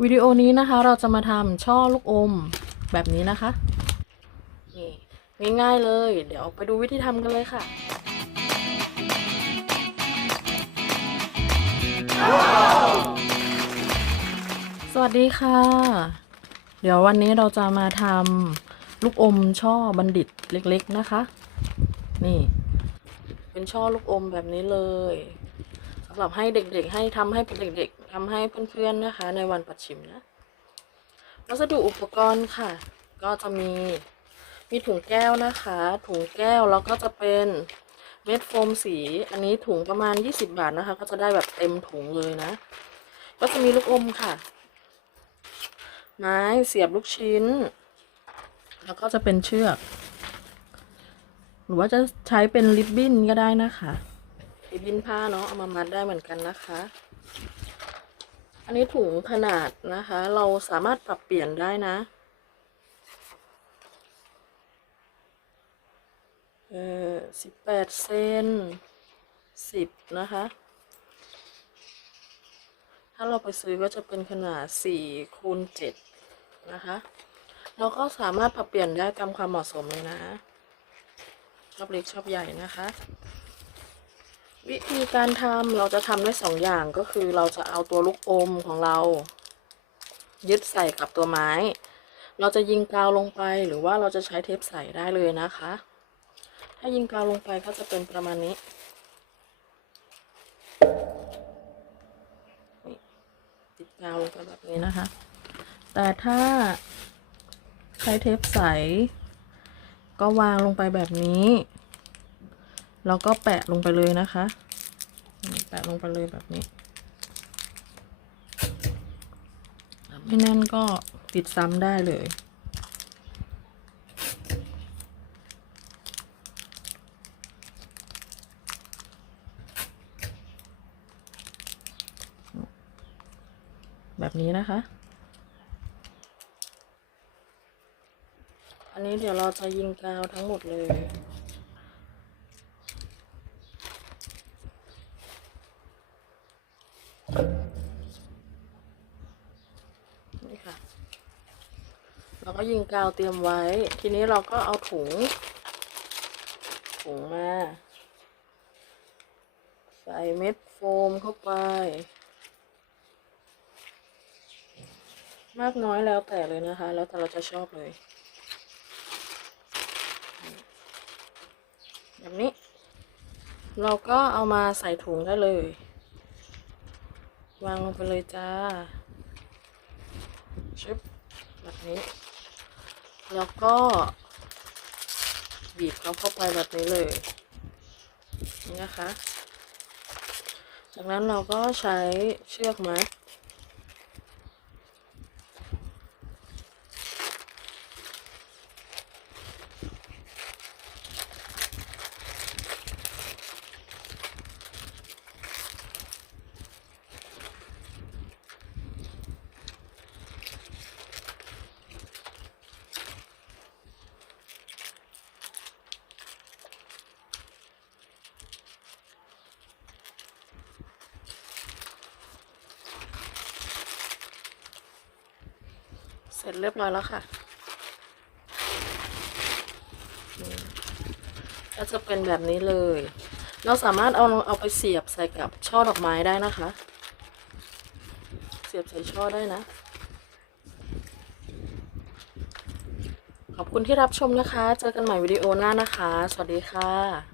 วิดีโอนี้นะคะเราจะมาทำช่อลูกอมแบบนี้นะคะ นี่ง่ายๆเลย เดี๋ยวไปดูวิธีทำกันเลยค่ะ สวัสดีค่ะ เดี๋ยววันนี้เราจะมาทำลูกอมช่อบัณฑิตเล็กๆนะคะ นี่ เป็นช่อลูกอมแบบนี้เลยสำหรับให้เด็กๆ ให้ทำให้เด็กๆ ทำให้เพื่อนๆนะคะ ในวันปัดชิมนะวัสดุอุปกรณ์ค่ะ ก็จะมีมีถุงแก้วนะคะ ถุงแก้วแล้วก็จะเป็นเม็ดโฟมสี อันนี้ถุงประมาณ 20 บาทนะคะ ก็จะได้แบบเต็มถุงเลยนะ ก็จะมีลูกอมค่ะ ไม้เสียบลูกชิ้น แล้วก็จะเป็นเชือก หรือว่าจะใช้เป็นริบบิ้นก็ได้นะคะริบบิ้นผ้าเนาะเอามามัดได้เหมือนกันนะคะ อันนี้ถุงขนาดนะคะ เราสามารถปรับเปลี่ยนได้นะเออสิบแปดเซนสิบนะคะ ถ้าเราไปซื้อก็จะเป็นขนาดสี่คูณเจ็ดนะคะ เราก็สามารถปรับเปลี่ยนได้ตามความเหมาะสมเลยนะ ชอบเล็กชอบใหญ่นะคะ วิธีการทำเราจะทำได้สองอย่างก็คือเราจะเอาตัวลูกอมของเรา ยึดใส่กับตัวไม้ เราจะยิงกาวลงไปหรือว่าเราจะใช้เทปใส่ได้เลยนะคะ ถ้ายิงกาวลงไปก็จะเป็นประมาณนี้นี่ติดกาวลงไปแบบนี้นะคะ แต่ถ้าใช้เทปใส ก็วางลงไปแบบนี้ แล้วก็แปะลงไปเลยนะคะ แปะลงไปเลยแบบนี้ ไม่แน่นก็ติดซ้ำได้เลย แบบนี้นะคะ อันนี้เดี๋ยวเราจะยิงกาวทั้งหมดเลย นี่ค่ะ ราก็ยิงกาวเตรียมไว้ ทีนี้เราก็เอาถุง ถุงมา ใส่เม็ดโฟมเข้าไป มากน้อยแล้วแต่เลยนะคะ แล้วแต่เราจะชอบเลย แบบนี้ เราก็เอามาใส่ถุงได้เลย วางลงไปเลยจ้าชึบแบบนี้ แล้วก็บีบเขาเข้าไปแบบนี้เลยนี่นะคะ จากนั้นเราก็ใช้เชือกมัด สร็จเรียบร้อยแล้วค่ะก็จะเป็นแบบนี้เลย เราสามารถเอาเอาไปเสียบใส่กับช่อดอกไม้ได้นะคะ เสียบใส่ช่อได้นะ ขอบคุณที่รับชมนะคะ เจอกันใหม่วิดีโอหน้านะคะ สวัสดีค่ะ